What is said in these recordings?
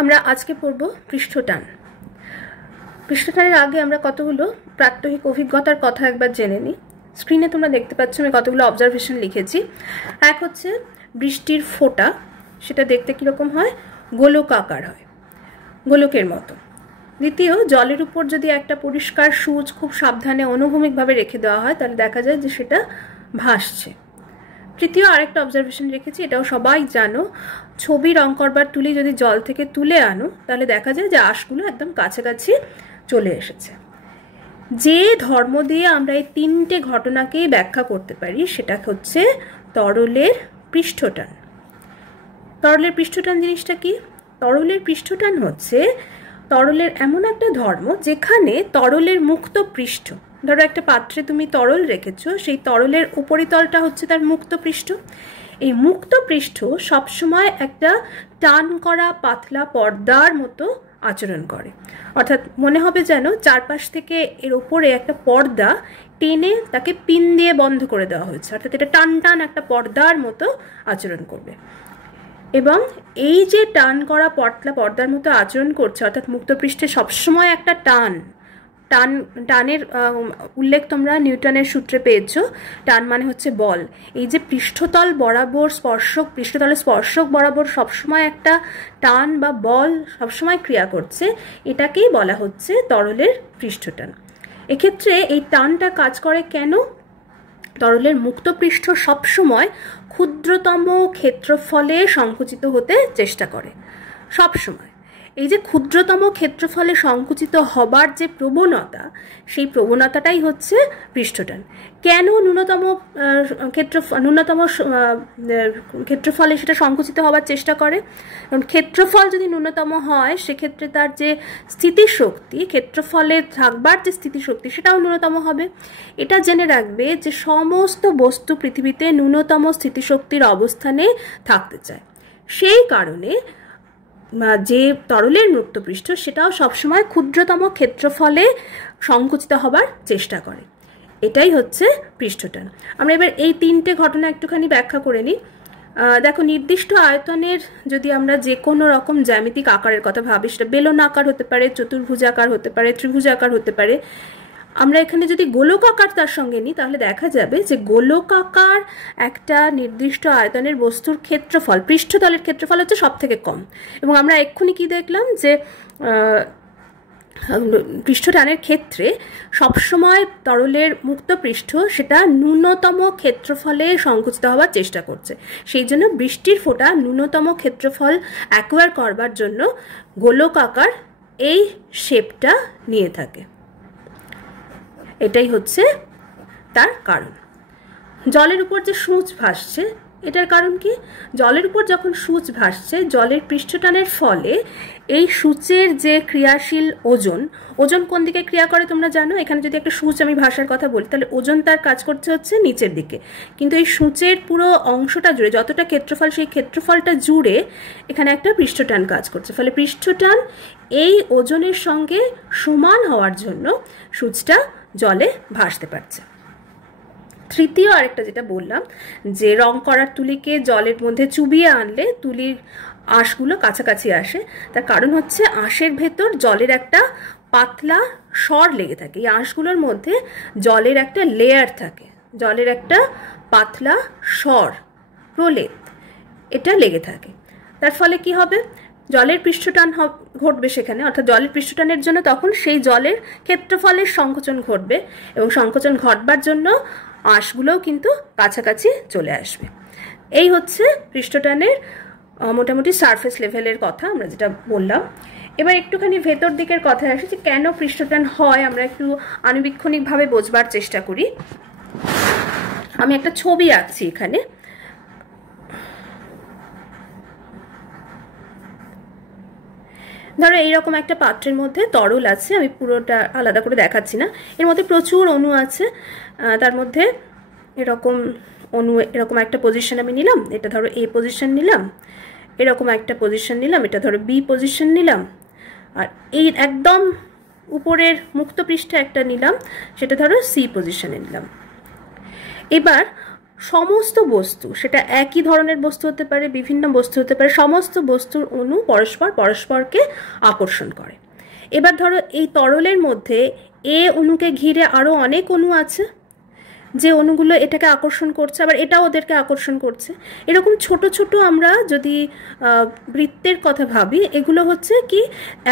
আমরা আজকে পড়ব পৃষ্ঠটান। পৃষ্ঠটানের আগে আমরা কতগুলো প্রাত্যহিক অভিজ্ঞতার কথা একবার জেনে নিই। স্ক্রিনে তোমরা দেখতে পাচ্ছ আমি কতগুলো অবজারভেশন লিখেছি। এক হচ্ছে বৃষ্টির ফোঁটা, সেটা দেখতে কীরকম হয়, গোলকাকার হয়, গোলকের মতো। দ্বিতীয়, জলের উপর যদি একটা পরিষ্কার সূচ খুব সাবধানে অনুভূমিকভাবে রেখে দেওয়া হয় তাহলে দেখা যায় যে সেটা ভাসছে। তৃতীয় আরেকটা অবজারভেশন রেখেছি, এটাও সবাই জানো, ছবি রং করবার তুলি যদি জল থেকে তুলে আনো তাহলে দেখা যায় যে আঁশগুলো একদম কাছাকাছি চলে এসেছে। যে ধর্ম দিয়ে আমরা এই তিনটে ঘটনাকেই ব্যাখ্যা করতে পারি সেটা হচ্ছে তরলের পৃষ্ঠটান। তরলের পৃষ্ঠটান জিনিসটা কি? তরলের পৃষ্ঠটান হচ্ছে তরলের এমন একটা ধর্ম যেখানে তরলের মুক্ত পৃষ্ঠ, ধরো একটা পাত্রে তুমি তরল রেখেছো, সেই তরলের উপরিতলটা হচ্ছে তার মুক্ত পৃষ্ঠ। এই মুক্ত পৃষ্ঠ সবসময় একটা টান করা পাতলা পর্দার মতো আচরণ করে, অর্থাৎ মনে হবে যেন চারপাশ থেকে এর উপরে একটা পর্দা টেনে তাকে পিন দিয়ে বন্ধ করে দেওয়া হয়েছে, অর্থাৎ এটা টান টান একটা পর্দার মতো আচরণ করবে। এবং এই যে টান করা পাতলা পর্দার মতো আচরণ করছে, অর্থাৎ মুক্ত পৃষ্ঠে সবসময় একটা টানের উল্লেখ তোমরা নিউটনের সূত্রে পেয়েছো। টান মানে হচ্ছে বল। এই যে পৃষ্ঠতল বরাবর পৃষ্ঠতলের স্পর্শক বরাবর সবসময় একটা টান বা বল সবসময় ক্রিয়া করছে, এটাকেই বলা হচ্ছে তরলের পৃষ্ঠটান। এক্ষেত্রে এই টানটা কাজ করে কেন? তরলের মুক্ত পৃষ্ঠ সবসময় ক্ষুদ্রতম ক্ষেত্রফলে সংকুচিত হতে চেষ্টা করে, সবসময়। এই যে ক্ষুদ্রতম ক্ষেত্রফলে সংকুচিত হবার যে প্রবণতা, সেই প্রবণতাটাই হচ্ছে পৃষ্ঠটান। কেন ন্যূনতম ক্ষেত্রফলে সেটা সংকুচিত হবার চেষ্টা করে? কারণ ক্ষেত্রফল যদি ন্যূনতম হয় সেক্ষেত্রে তার যে স্থিতিশক্তি, ক্ষেত্রফলে থাকবার যে স্থিতিশক্তি, সেটাও ন্যূনতম হবে। এটা জেনে রাখবে যে সমস্ত বস্তু পৃথিবীতে ন্যূনতম স্থিতিশক্তির অবস্থানে থাকতে চায়। সেই কারণে যে তরলের মুক্ত পৃষ্ঠ সেটাও সবসময় ক্ষুদ্রতম ক্ষেত্রফলে সংকুচিত হবার চেষ্টা করে। এটাই হচ্ছে পৃষ্ঠটান। আমরা এবার এই তিনটে ঘটনা একটুখানি ব্যাখ্যা করে নিই। দেখো, নির্দিষ্ট আয়তনের যদি আমরা যে কোনো রকম জ্যামিতিক আকারের কথা ভাবি, সেটা বেলন আকার হতে পারে, চতুর্ভুজাকার হতে পারে, ত্রিভুজাকার হতে পারে। আমরা এখানে যদি গোলকাকার তার সঙ্গে নিই তাহলে দেখা যাবে যে গোলকাকার একটা নির্দিষ্ট আয়তনের বস্তুর ক্ষেত্রফল, পৃষ্ঠতলের ক্ষেত্রফল হচ্ছে সব থেকে কম। এবং আমরা এক্ষুনি কি দেখলাম যে পৃষ্ঠটানের ক্ষেত্রে সবসময় তরলের মুক্ত পৃষ্ঠ সেটা ন্যূনতম ক্ষেত্রফলে সংকুচিত হওয়ার চেষ্টা করছে। সেই জন্য বৃষ্টির ফোঁটা ন্যূনতম ক্ষেত্রফল অ্যাকোয়ার করবার জন্য গোলকাকার এই শেপটা নিয়ে থাকে। এটাই হচ্ছে তার কারণ। জলের উপর যে সূচ ভাসছে, এটার কারণ কি? জলের উপর যখন সূচ ভাসছে, জলের পৃষ্ঠটানের ফলে এই সূচের যে ক্রিয়াশীল ওজন কোন দিকে ক্রিয়া করে তোমরা জানো। এখানে যদি একটা সূচ আমি ভাষার কথা বলি তাহলে ওজন তার কাজ করছে হচ্ছে নিচের দিকে, কিন্তু এই সূচের পুরো অংশটা জুড়ে যতটা ক্ষেত্রফল, সেই ক্ষেত্রফলটা জুড়ে এখানে একটা পৃষ্ঠটান কাজ করছে। ফলে পৃষ্ঠটান এই ওজনের সঙ্গে সমান হওয়ার জন্য সূচটা জলে ভাসতে পারছে। তৃতীয় আরেকটা যেটা বললাম, যে রং করার তুলিকে জলের মধ্যে চুবিয়ে আনলে তুলির আঁশগুলো কাছাকাছি আসে, তার কারণ হচ্ছে আঁশের ভেতর জলের একটা পাতলা স্বর লেগে থাকে। এই আঁশগুলোর মধ্যে জলের একটা লেয়ার থাকে, জলের একটা পাতলা স্বর, প্রলেপ, এটা লেগে থাকে। তার ফলে কি হবে? জলের পৃষ্ঠটান ঘটবে সেখানে, অর্থাৎ জলের পৃষ্ঠটানের জন্য তখন সেই জলের ক্ষেত্রফলের সংকোচন ঘটবে, এবং সংকোচন ঘটবার জন্য আঁশগুলোও কিন্তু কাছাকাছি চলে আসবে। এই হচ্ছে পৃষ্ঠটানের মোটামুটি সারফেস লেভেলের কথা আমরা যেটা বললাম। এবার একটুখানি ভেতর দিকের কথায় আসি যে কেন পৃষ্ঠটান হয়, আমরা একটু আনুবীক্ষণিকভাবে বোঝবার চেষ্টা করি। আমি একটা ছবি আঁকছি এখানে। ধরো এইরকম একটা পাত্রের মধ্যে তরল আছে, আমি পুরোটা আলাদা করে দেখাচ্ছি না। এর মধ্যে প্রচুর অণু আছে, তার মধ্যে এরকম একটা পজিশন আমি নিলাম, এটা ধরো এ পজিশন নিলাম, এরকম একটা পজিশন নিলাম, এটা ধরো বি পজিশন নিলাম, আর এই একদম উপরের মুক্ত পৃষ্ঠে একটা নিলাম, সেটা ধরো সি পজিশনে নিলাম। এবার সমস্ত বস্তু, সেটা একই ধরনের বস্তু হতে পারে, বিভিন্ন বস্তু হতে পারে, সমস্ত বস্তুর অণু পরস্পরকে আকর্ষণ করে। এবার ধরো এই তরলের মধ্যে এ অণুকে ঘিরে আরও অনেক অণু আছে, যে অণুগুলো এটাকে আকর্ষণ করছে, আবার এটাও ওদেরকে আকর্ষণ করছে। এরকম ছোট ছোট আমরা যদি বৃত্তের কথা ভাবি, এগুলো হচ্ছে কি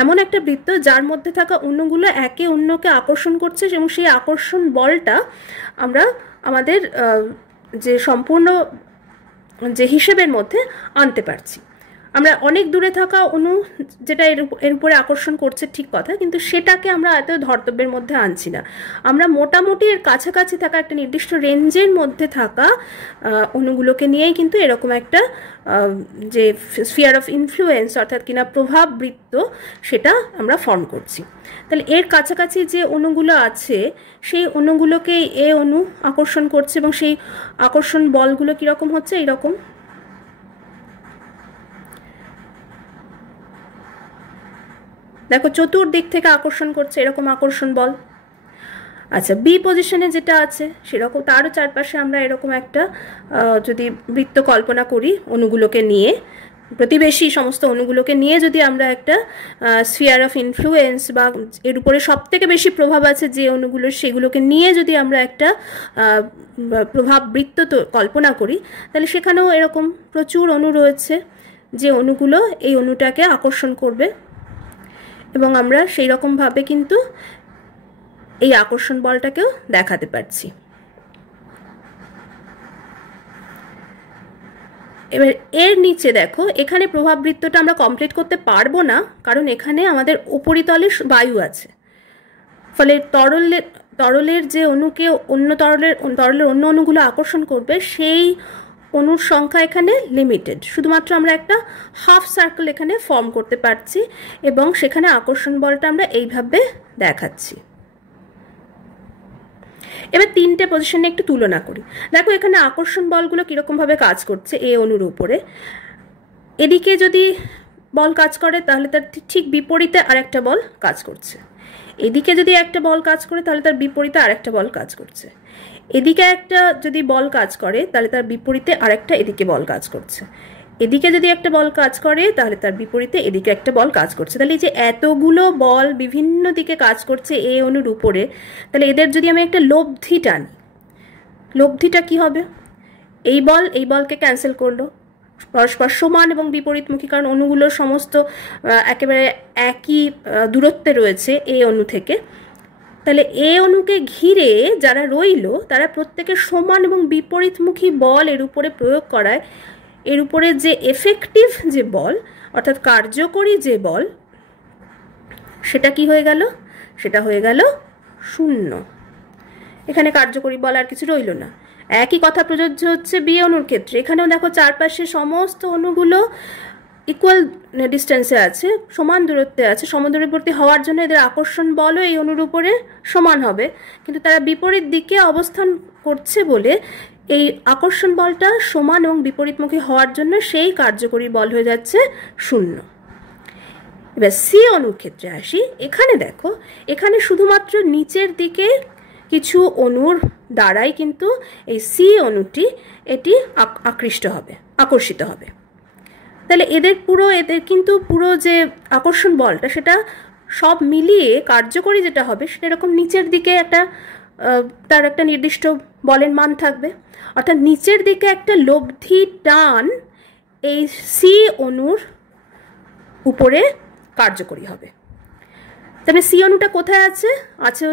এমন একটা বৃত্ত যার মধ্যে থাকা অণুগুলো একে অন্যকে আকর্ষণ করছে, এবং সেই আকর্ষণ বলটা আমরা আমাদের যে সম্পূর্ণ যে হিসেবের মধ্যে আনতে পারছি। আমরা অনেক দূরে থাকা অণু যেটা এর উপরে আকর্ষণ করছে ঠিক কথা, কিন্তু সেটাকে আমরা এত ধর্তব্যের মধ্যে আনছি না। আমরা মোটামুটি এর কাছাকাছি থাকা একটা নির্দিষ্ট রেঞ্জের মধ্যে থাকা অণুগুলোকে নিয়েই কিন্তু এরকম একটা যে স্ফিয়ার অফ ইনফ্লুয়েন্স অর্থাৎ কিনা প্রভাব বৃত্ত, সেটা আমরা ফর্ম করছি। তাহলে এর কাছাকাছি যে অণুগুলো আছে সেই অণুগুলোকে এ অণু আকর্ষণ করছে, এবং সেই আকর্ষণ বলগুলো কীরকম হচ্ছে, এইরকম। দেখো চতুর্দিক থেকে আকর্ষণ করছে, এরকম আকর্ষণ বল। আচ্ছা, বি পজিশনে যেটা আছে সেরকম তারও চারপাশে আমরা এরকম একটা যদি বৃত্ত কল্পনা করি, অণুগুলোকে নিয়ে, প্রতিবেশী সমস্ত অণুগুলোকে নিয়ে যদি আমরা একটা স্ফিয়ার অফ ইনফ্লুয়েন্স বা এর উপরে সবথেকে বেশি প্রভাব আছে যে অণুগুলো, সেগুলোকে নিয়ে যদি আমরা একটা প্রভাব বৃত্ত তো কল্পনা করি, তাহলে সেখানেও এরকম প্রচুর অণু রয়েছে যে অণুগুলো এই অণুটাকে আকর্ষণ করবে, এবং আমরা সেই রকমভাবে কিন্তু এই আকর্ষণ বলটাকেও দেখাতে পারছি। এবার এর নিচে দেখো, এখানে প্রভাব বৃত্তটা আমরা কমপ্লিট করতে পারবো না, কারণ এখানে আমাদের উপরিতলে বায়ু আছে। ফলে তরলের যে অণুকে অন্য তরলের অন্য অণুগুলো আকর্ষণ করবে, সেই অণুর সংখ্যা এখানে লিমিটেড। শুধুমাত্র আমরা একটা হাফ সার্কেল এখানে ফর্ম করতে পারছি, এবং সেখানে আকর্ষণ বলটা আমরা এইভাবে দেখাচ্ছি। এবার তিনটে পজিশনে একটু তুলনা করি। দেখো এখানে আকর্ষণ বলগুলো কীরকমভাবে কাজ করছে এ অণুর উপরে। এদিকে যদি বল কাজ করে তাহলে তার ঠিক বিপরীতে আরেকটা বল কাজ করছে। এদিকে যদি একটা বল কাজ করে তাহলে তার বিপরীতে আরেকটা বল কাজ করছে। এদিকে একটা যদি বল কাজ করে তাহলে তার বিপরীতে আরেকটা এদিকে বল কাজ করছে। এদিকে যদি একটা বল কাজ করে তাহলে তার বিপরীতে এদিকে একটা বল কাজ করছে। তাহলে এই যে এতগুলো বল বিভিন্ন দিকে কাজ করছে এ অণুর উপরে, তাহলে এদের যদি আমি একটা লব্ধি টানি, লব্ধিটা কি হবে? এই বলকে ক্যান্সেল করলো, পরস্পর সমান এবং বিপরীতমুখী, কারণ অণুগুলোর সমস্ত একেবারে একই দূরত্বে রয়েছে এ অণু থেকে। তাহলে এ অণুকে ঘিরে যারা রইল তারা প্রত্যেকে সমান এবং বিপরীতমুখী বল এর উপরে প্রয়োগ করায় এর উপরে যে এফেক্টিভ যে বল অর্থাৎ কার্যকরী যে বল, সেটা কি হয়ে গেল? সেটা হয়ে গেল শূন্য। এখানে কার্যকরী বল আর কিছু রইল না। একই কথা প্রযোজ্য হচ্ছে বি অণুর ক্ষেত্রে। এখানেও দেখো চারপাশে সমস্ত অণুগুলো ইকুয়াল ডিস্টেন্সে আছে, সমান দূরত্বে আছে। সমদূরবর্তী হওয়ার জন্য এদের আকর্ষণ বলও এই অণুর উপরে সমান হবে, কিন্তু তারা বিপরীত দিকে অবস্থান করছে বলে এই আকর্ষণ বলটা সমান এবং বিপরীতমুখী হওয়ার জন্য সেই কার্যকরী বল হয়ে যাচ্ছে শূন্য। এবার সি অণুর ক্ষেত্রে আসি। এখানে দেখো, এখানে শুধুমাত্র নিচের দিকে কিছু অণুর দ্বারাই কিন্তু এই সি অণুটি এটি আকর্ষিত হবে। তাহলে এদের কিন্তু পুরো যে আকর্ষণ বলটা সেটা সব মিলিয়ে কার্যকরী যেটা হবে সেটা এরকম নিচের দিকে তার একটা নির্দিষ্ট বলের মান থাকবে। অর্থাৎ নিচের দিকে একটা লব্ধি টান এই সি অণুর উপরে কার্যকরী হবে। তাহলে সি অণুটা কোথায় আছে?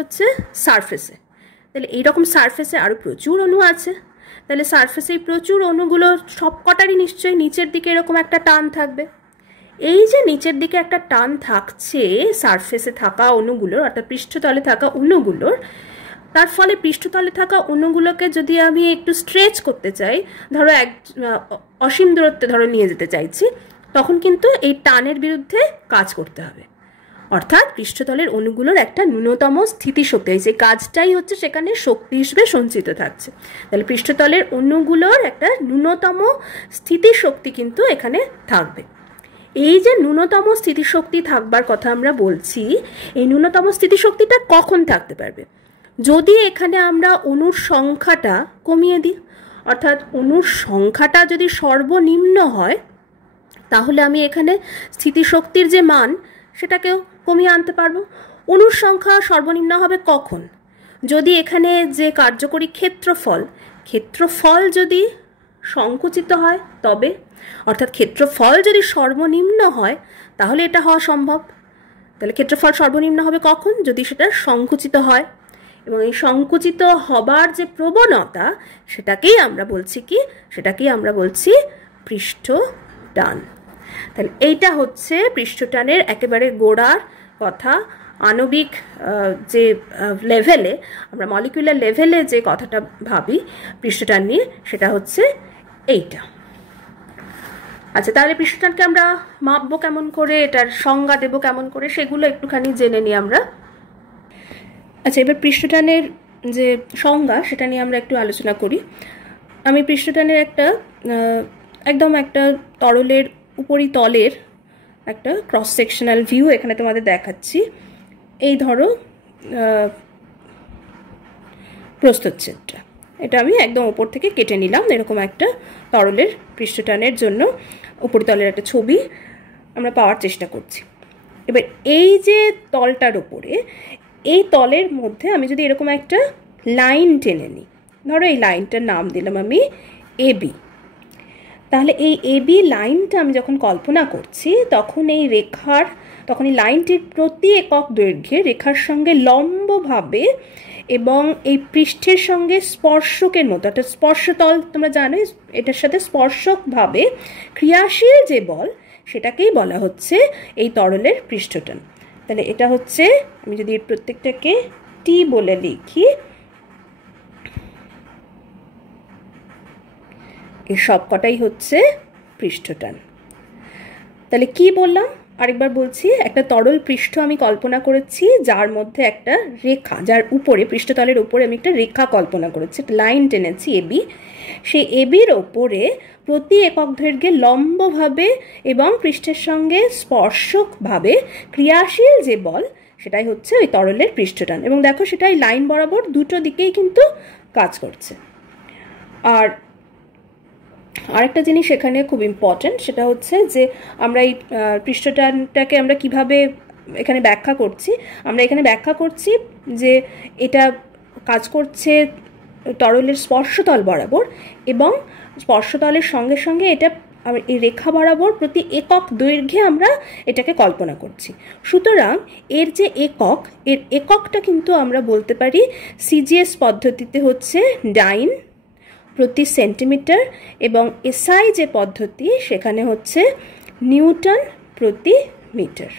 হচ্ছে সারফেসে। তাহলে এইরকম সারফেসে আরও প্রচুর অণু আছে। তাহলে সারফেসে প্রচুর অণুগুলো সবকটারই নিশ্চয়ই নিচের দিকে এরকম একটা টান থাকবে। এই যে নিচের দিকে একটা টান থাকছে সারফেসে থাকা অণুগুলোর, অর্থাৎ পৃষ্ঠতলে থাকা অণুগুলোর, তার ফলে পৃষ্ঠতলে থাকা অণুগুলোকে যদি আমি একটু স্ট্রেচ করতে চাই, ধরো অসীম দূরত্বে নিয়ে যেতে চাইছি, তখন কিন্তু এই টানের বিরুদ্ধে কাজ করতে হবে। অর্থাৎ পৃষ্ঠতলের অণুগুলোর একটা ন্যূনতম স্থিতিশক্তি, এই কাজটাই হচ্ছে সেখানে শক্তি হিসেবে সঞ্চিত থাকছে। তাহলে পৃষ্ঠতলের অণুগুলোর একটা ন্যূনতম স্থিতিশক্তি কিন্তু এখানে থাকবে। এই যে ন্যূনতম স্থিতিশক্তি থাকবার কথা আমরা বলছি, এই ন্যূনতম স্থিতিশক্তিটা কখন থাকতে পারবে? যদি এখানে আমরা অণুর সংখ্যাটা কমিয়ে দিই, অর্থাৎ অণুর সংখ্যাটা যদি সর্বনিম্ন হয় তাহলে আমি এখানে স্থিতিশক্তির যে মান সেটাকেও কমিয়ে আনতে পারবো। অণুর সংখ্যা সর্বনিম্ন হবে কখন? যদি এখানে যে কার্যকরী ক্ষেত্রফল যদি সংকুচিত হয় তবে, অর্থাৎ ক্ষেত্রফল যদি সর্বনিম্ন হয় তাহলে এটা হওয়া সম্ভব। তাহলে ক্ষেত্রফল সর্বনিম্ন হবে কখন? যদি সেটা সংকুচিত হয়, এবং এই সংকুচিত হবার যে প্রবণতা সেটাকেই আমরা বলছি কি? সেটাকেই আমরা বলছি পৃষ্ঠটান। তাহলে এইটা হচ্ছে পৃষ্ঠটানের একেবারে গোড়ার কথা। আণবিক যে লেভেলে, আমরা মলিকুলার লেভেলে যে কথাটা ভাবি পৃষ্ঠটান নিয়ে, সেটা হচ্ছে এইটা। আচ্ছা, তাহলে পৃষ্ঠটানকে আমরা মাপবো কেমন করে, এটার সংজ্ঞা দেবো কেমন করে, সেগুলো একটুখানি জেনে নিই আমরা। আচ্ছা, এবার পৃষ্ঠটানের যে সংজ্ঞা সেটা নিয়ে আমরা একটু আলোচনা করি। আমি পৃষ্ঠটানের একদম একটা তরলের উপরিতলের একটা ক্রস সেকশনাল ভিউ এখানে তোমাদের দেখাচ্ছি। এই ধরো প্রস্থচ্ছেদটা, এটা আমি একদম ওপর থেকে কেটে নিলাম। এরকম একটা তরলের পৃষ্ঠটানের জন্য উপরিতলের একটা ছবি আমরা পাওয়ার চেষ্টা করছি। এবার এই যে তলটার উপরে, এই তলের মধ্যে আমি যদি এরকম একটা লাইন টেনে নিই, ধরো এই লাইনটার নাম দিলাম আমি এবি, তাহলে এই এবি লাইনটা আমি যখন কল্পনা করছি তখন এই লাইনটির প্রতি একক দৈর্ঘ্যে রেখার সঙ্গে লম্বভাবে এবং এই পৃষ্ঠের সঙ্গে স্পর্শকের মতো, অর্থাৎ স্পর্শতল তোমরা জানো, এটার সাথে স্পর্শকভাবে ক্রিয়াশীল যে বল সেটাকেই বলা হচ্ছে এই তরলের পৃষ্ঠটান। তাহলে এটা হচ্ছে, আমি যদি এর প্রত্যেকটাকে টি বলে লিখি, এই সবকটাই হচ্ছে পৃষ্ঠটান। তাহলে কি বললাম আরেকবার বলছি, একটা তরল পৃষ্ঠ আমি কল্পনা করেছি যার মধ্যে একটা রেখা, যার উপরে পৃষ্ঠতলের উপরে আমি একটা রেখা কল্পনা করেছি, লাইন টেনেছি এবি। সেই এবির ওপরে প্রতি একক দৈর্ঘ্যে লম্বভাবে এবং পৃষ্ঠের সঙ্গে স্পর্শকভাবে ক্রিয়াশীল যে বল সেটাই হচ্ছে ওই তরলের পৃষ্ঠটান। এবং দেখো সেটাই লাইন বরাবর দুটো দিকেই কিন্তু কাজ করছে। আর আরেকটা জিনিস এখানে খুব ইম্পর্টেন্ট, সেটা হচ্ছে যে আমরা এই পৃষ্ঠটানটাকে আমরা কিভাবে এখানে ব্যাখ্যা করছি। আমরা এখানে ব্যাখ্যা করছি যে এটা কাজ করছে তরলের স্পর্শতল বরাবর, এবং স্পর্শতলের সঙ্গে সঙ্গে এটা এই রেখা বরাবর প্রতি একক দৈর্ঘ্যে আমরা এটাকে কল্পনা করছি। সুতরাং এর যে এর এককটা কিন্তু আমরা বলতে পারি সিজিএস পদ্ধতিতে হচ্ছে ডাইন প্রতি সেন্টিমিটার, এবং এসআই যে পদ্ধতি সেখানে হচ্ছে নিউটন প্রতি মিটার।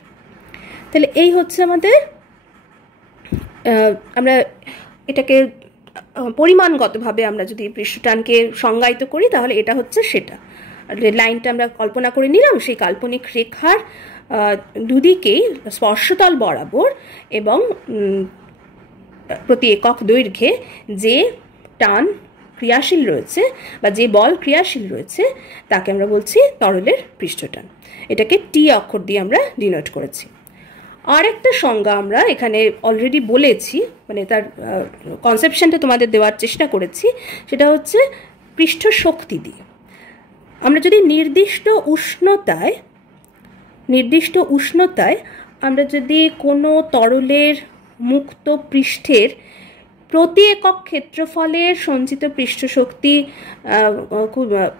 তাহলে এই হচ্ছে আমাদের, আমরা এটাকে পরিমাণগতভাবে আমরা যদি পৃষ্ঠটানকে সংজ্ঞায়িত করি তাহলে এটা হচ্ছে সেটা। লাইনটা আমরা কল্পনা করে নিলাম, সেই কাল্পনিক রেখার দুদিকেই স্পর্শতল বরাবর এবং প্রতি একক দৈর্ঘ্যে যে টান ক্রিয়াশীল রয়েছে বা যে বল ক্রিয়াশীল রয়েছে তাকে আমরা বলছি তরলের পৃষ্ঠটান। এটাকে টি অক্ষর দিয়ে আমরা ডিনোট করেছি। আর একটা সংজ্ঞা আমরা এখানে অলরেডি বলেছি, মানে তার কনসেপশনটা তোমাদের দেওয়ার চেষ্টা করেছি, সেটা হচ্ছে পৃষ্ঠ শক্তি দিয়ে। আমরা যদি নির্দিষ্ট উষ্ণতায় আমরা যদি কোনো তরলের মুক্ত পৃষ্ঠের প্রতি একক ক্ষেত্রফলের সঞ্চিত পৃষ্ঠ শক্তি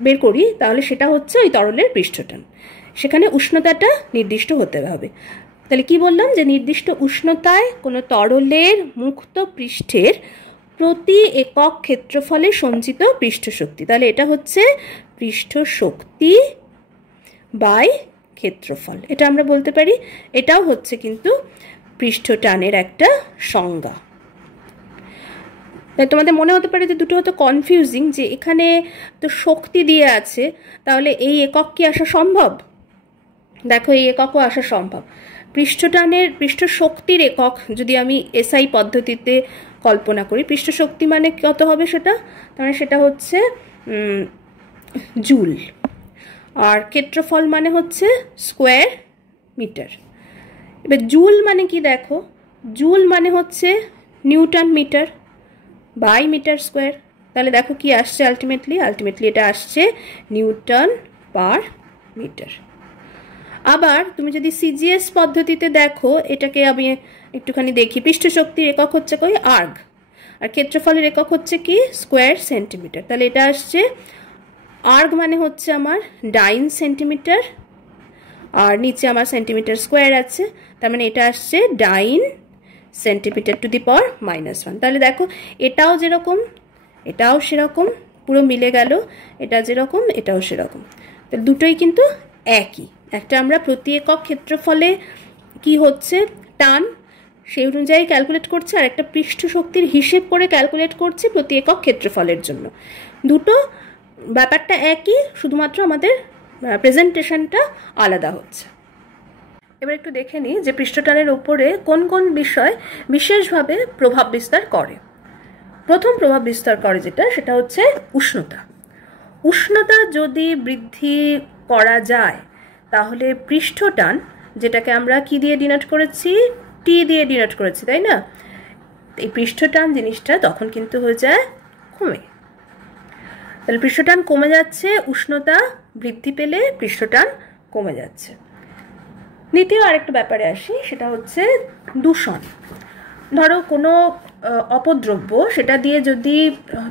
বের করি তাহলে সেটা হচ্ছে ওই তরলের পৃষ্ঠটান। সেখানে উষ্ণতাটা নির্দিষ্ট হতে হবে। তাহলে কি বললাম, যে নির্দিষ্ট উষ্ণতায় কোনো তরলের মুক্ত পৃষ্ঠের প্রতি একক ক্ষেত্রফলে সঞ্চিত পৃষ্ঠ শক্তি, তাহলে এটা হচ্ছে পৃষ্ঠ শক্তি বাই ক্ষেত্রফল, এটা আমরা বলতে পারি। এটাও হচ্ছে কিন্তু পৃষ্ঠটানের একটা সংজ্ঞা। তাই তোমাদের মনে হতে পারে যে দুটো হয়তো কনফিউজিং, যে এখানে তো শক্তি দিয়ে আছে, তাহলে এই একক কি আসা সম্ভব? দেখো এই এককও আসা সম্ভব। পৃষ্ঠ শক্তির একক যদি আমি এসআই পদ্ধতিতে কল্পনা করি, পৃষ্ঠ শক্তি মানে কত হবে সেটা, তাহলে সেটা হচ্ছে জুল, আর ক্ষেত্রফল মানে হচ্ছে স্কোয়ার মিটার। এবার জুল মানে কি, দেখো, জুল মানে হচ্ছে newton metre by metre square. তাহলে দেখো কি আসছে আলটিমেটলি এটা আসছে নিউটন পার মিটার। আবার তুমি যদি সিজিএস পদ্ধতিতে দেখো, এটাকে আমি একটুখানি দেখি, পৃষ্ঠ শক্তির একক হচ্ছে কই আর্গ, আর ক্ষেত্রফলের একক হচ্ছে কি স্কোয়ার সেন্টিমিটার। তাহলে এটা আসছে আর্গ মানে হচ্ছে আমার ডাইন সেন্টিমিটার, আর নিচে আমার সেন্টিমিটার স্কোয়ার আছে, তার মানে এটা আসছে ডাইন সেন্টিমিটার টু দি পাওয়ার -1। তাহলে দেখো এটাও যেরকম এটাও সেরকম, পুরো মিলে গেল, এটা যেরকম এটাও সেরকম, তাহলে দুটোই কিন্তু একই। একটা আমরা প্রতি একক ক্ষেত্রফলে কি হচ্ছে টান সেই অনুযায়ী ক্যালকুলেট করছি, আর একটা পৃষ্ঠ শক্তির হিসেব করে ক্যালকুলেট করছি প্রতি একক ক্ষেত্রফলের জন্য। দুটো ব্যাপারটা একই, শুধুমাত্র আমাদের প্রেজেন্টেশনটা আলাদা হচ্ছে। এবার একটু দেখে নিই যে পৃষ্ঠটানের উপরে কোন কোন বিষয় বিশেষভাবে প্রভাব বিস্তার করে। প্রথম প্রভাব বিস্তার করে যেটা, সেটা হচ্ছে উষ্ণতা। উষ্ণতা যদি বৃদ্ধি করা যায় তাহলে পৃষ্ঠটান, যেটাকে আমরা কি দিয়ে ডিনোট করেছি, টি দিয়ে ডিনোট করেছি, তাই না, এই পৃষ্ঠটান জিনিসটা তখন কিন্তু হয়ে যায় কমে। তাহলে পৃষ্ঠটান কমে যাচ্ছে, উষ্ণতা বৃদ্ধি পেলে পৃষ্ঠটান কমে যাচ্ছে। দ্বিতীয় আরেকটা ব্যাপারে আসি, সেটা হচ্ছে দূষণ। ধরো কোনো অপদ্রব্য, সেটা দিয়ে যদি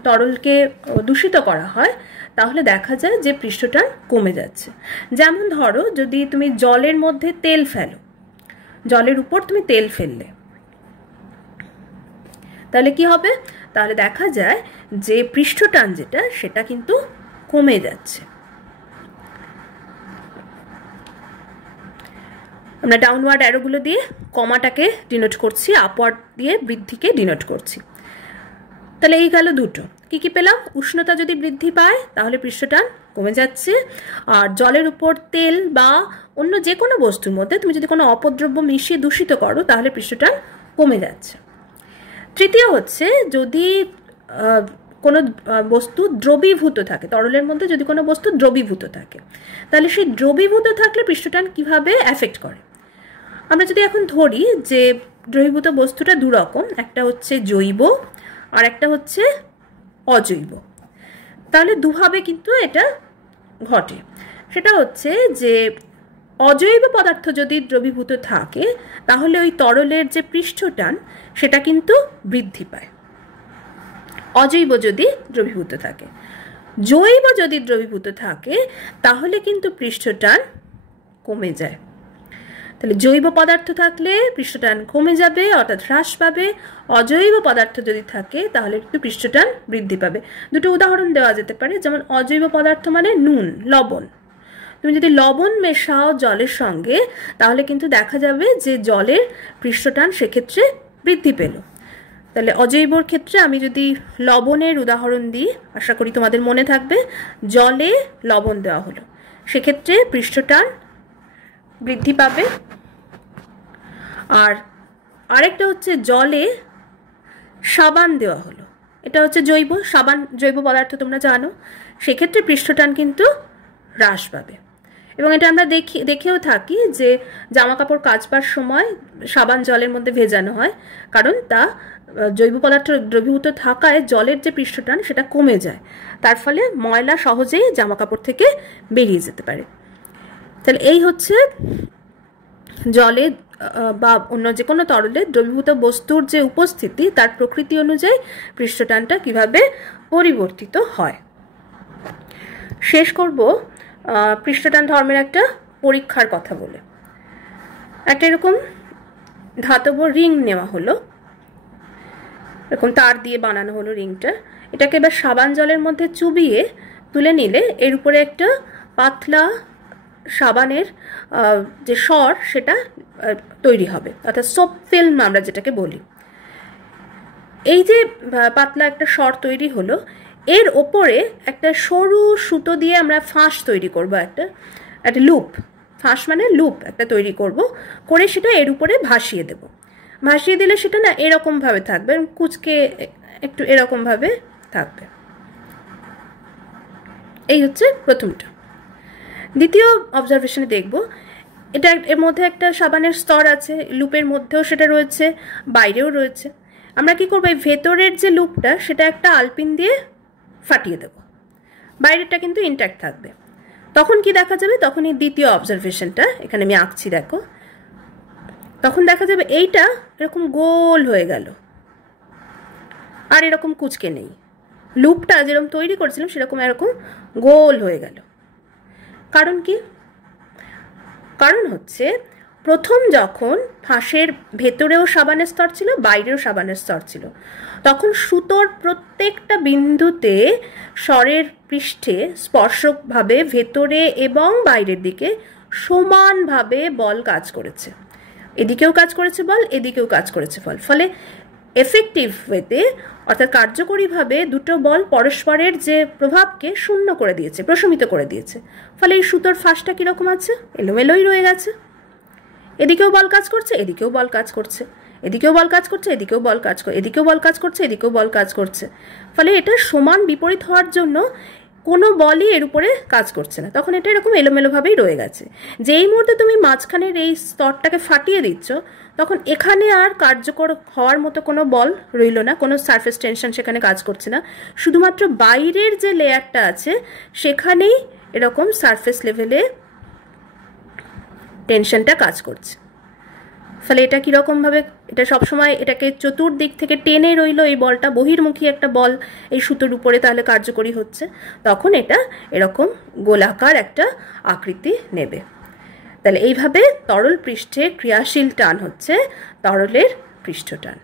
তরলকে দূষিত করা হয় তাহলে দেখা যায় যে পৃষ্ঠটান কমে যাচ্ছে। যেমন ধরো যদি তুমি জলের মধ্যে তেল ফেলো, জলের উপর তুমি তেল ফেললে, তাহলে কি হবে, তাহলে দেখা যায় যে পৃষ্ঠটান যেটা সেটা কিন্তু কমে যাচ্ছে। আমরা ডাউনওয়ার্ড অ্যারোগুলো দিয়ে কমাটাকে ডিনোট করছি, আপওয়ার্ড দিয়ে বৃদ্ধিকে ডিনোট করছি। তাহলে এই গেল দুটো। কি কি পেলাম, উষ্ণতা যদি বৃদ্ধি পায় তাহলে পৃষ্ঠটান কমে যাচ্ছে, আর জলের উপর তেল বা অন্য যে কোনো বস্তুর মধ্যে তুমি যদি কোনো অপদ্রব্য মিশিয়ে দূষিত করো তাহলে পৃষ্ঠটান কমে যাচ্ছে। তৃতীয় হচ্ছে যদি কোনো বস্তু দ্রবীভূত থাকে, তরলের মধ্যে যদি কোনো বস্তু দ্রবীভূত থাকে, তাহলে সেই দ্রবীভূত থাকলে পৃষ্ঠটান কিভাবে এফেক্ট করে। আমরা যদি এখন ধরি যে দ্রবীভূত বস্তুটা দুরকম, একটা হচ্ছে জৈব আর একটা হচ্ছে অজৈব, তাহলে দুভাবে কিন্তু এটা ঘটে। সেটা হচ্ছে যে অজৈব পদার্থ যদি দ্রবীভূত থাকে তাহলে ওই তরলের যে পৃষ্ঠটান সেটা কিন্তু বৃদ্ধি পায়, অজৈব যদি দ্রবীভূত থাকে। জৈব যদি দ্রবীভূত থাকে তাহলে কিন্তু পৃষ্ঠটান কমে যায়। তাহলে জৈব পদার্থ থাকলে পৃষ্ঠটান কমে যাবে, অর্থাৎ হ্রাস পাবে। অজৈব পদার্থ যদি থাকে তাহলে একটু পৃষ্ঠটান বৃদ্ধি পাবে। দুটো উদাহরণ দেওয়া যেতে পারে, যেমন অজৈব পদার্থ মানে নুন, লবণ। তুমি যদি লবণ মেশাও জলের সঙ্গে তাহলে কিন্তু দেখা যাবে যে জলের পৃষ্ঠটান সেক্ষেত্রে বৃদ্ধি পেল। তাহলে অজৈবর ক্ষেত্রে আমি যদি লবণের উদাহরণ দিই, আশা করি তোমাদের মনে থাকবে, জলে লবণ দেওয়া হলো, সেক্ষেত্রে পৃষ্ঠটান বৃদ্ধি পাবে। আর আরেকটা হচ্ছে জলে সাবান দেওয়া হলো, এটা হচ্ছে জৈব, সাবান জৈব পদার্থ তোমরা জানো, সেক্ষেত্রে পৃষ্ঠটান কিন্তু হ্রাস পাবে। এবং এটা আমরা দেখেও থাকি যে জামা কাপড় কাচবার সময় সাবান জলের মধ্যে ভেজানো হয়, কারণ তা জৈব পদার্থ দ্রবীভূত থাকায় জলের যে পৃষ্ঠটান সেটা কমে যায়, তার ফলে ময়লা সহজেই জামা কাপড় থেকে বেরিয়ে যেতে পারে। তাহলে এই হচ্ছে জলে বা অন্য যে কোনো তরলে দ্রবীভূত বস্তুর যে উপস্থিতি তার প্রকৃতি অনুযায়ী পৃষ্ঠটানটা কিভাবে পরিবর্তিত হয়। শেষ করব পৃষ্ঠটান ধর্মের একটা পরীক্ষার কথা বলে। একটা এরকম ধাতব রিং নেওয়া হলো, এরকম তার দিয়ে বানানো হলো রিংটা, এটাকে এবার সাবান জলের মধ্যে চুবিয়ে তুলে নিলে এর উপরে একটা পাতলা সাবানের যে সর সেটা তৈরি হবে, অর্থাৎ সোপ ফিল্ম আমরা যেটাকে বলি। এই যে পাতলা একটা সর তৈরি হলো, এর ওপরে একটা সরু সুতো দিয়ে আমরা ফাঁস তৈরি করব, একটা লুপ, ফাঁস মানে লুপ একটা তৈরি করব, করে সেটা এর উপরে ভাসিয়ে দেব। ভাসিয়ে দিলে সেটা না এরকমভাবে থাকবে, কুচকে একটু এরকমভাবে থাকবে। এই হচ্ছে প্রথমটা। দ্বিতীয় অবজারভেশনে দেখব, এটা এর মধ্যে একটা সাবানের স্তর আছে, লুপের মধ্যেও সেটা রয়েছে, বাইরেও রয়েছে। আমরা কি করব, এই ভেতরের যে লুপটা সেটা একটা আলপিন দিয়ে ফাটিয়ে দেব, বাইরেরটা কিন্তু ইনট্যাক্ট থাকবে। তখন কি দেখা যাবে, তখন এই দ্বিতীয় অবজারভেশনটা এখানে আমি আঁকছি দেখো, তখন দেখা যাবে এইটা এরকম গোল হয়ে গেল, আর এরকম কুচকে নেই, লুপটা যেরকম তৈরি করেছিলাম সেরকম এরকম গোল হয়ে গেল। কারণ কি? কারণ হচ্ছে প্রথম যখন ফাঁসের ভেতরেও সাবানের স্তর ছিল, বাইরেও সাবানের স্তর ছিল, তখন সুতোর প্রত্যেকটা বিন্দুতে স্বরের পৃষ্ঠে স্পর্শকভাবে ভেতরে এবং বাইরের দিকে সমানভাবে বল কাজ করেছে। এদিকেও কাজ করেছে বল, এদিকেও কাজ করেছে বল, ফলে এফেক্টিভ ওয়েতে অর্থাৎ কার্যকরীভাবে দুটো বল পরস্পরের যে প্রভাবকে শূন্য করে দিয়েছে, প্রশমিত করে দিয়েছে। ফলে এই সুতোর ফাঁসটা কীরকম আছে, এলোমেলোই রয়ে গেছে। এদিকেও বল কাজ করছে, এদিকেও বল কাজ করছে, এদিকেও বল কাজ করছে, এদিকেও বল কাজ করছে, এদিকেও বল কাজ করছে, এদিকেও বল কাজ করছে। ফলে এটা সমান বিপরীত হওয়ার জন্য কোনো বলই এর উপরে কাজ করছে না, তখন এটা এরকম এলোমেলোভাবেই রয়ে গেছে। যেই মুহূর্তে তুমি মাঝখানের এই স্তরটাকে ফাটিয়ে দিচ্ছ, তখন এখানে আর কার্যকর হওয়ার মতো কোনো বল রইল না, কোনো সারফেস টেনশন সেখানে কাজ করছে না, শুধুমাত্র বাইরের যে লেয়ারটা আছে সেখানেই এরকম সারফেস লেভেলে টেনশনটা কাজ করছে। ফলে এটা কীরকমভাবে, এটা সবসময় এটাকে চতুর্দিক থেকে টেনে রইল, এই বলটা বহির্মুখী একটা বল এই সুতোর উপরে তাহলে কার্যকরী হচ্ছে, তখন এটা এরকম গোলাকার একটা আকৃতি নেবে। তাহলে এইভাবে তরল পৃষ্ঠে ক্রিয়াশীল টান হচ্ছে তরলের পৃষ্ঠটান।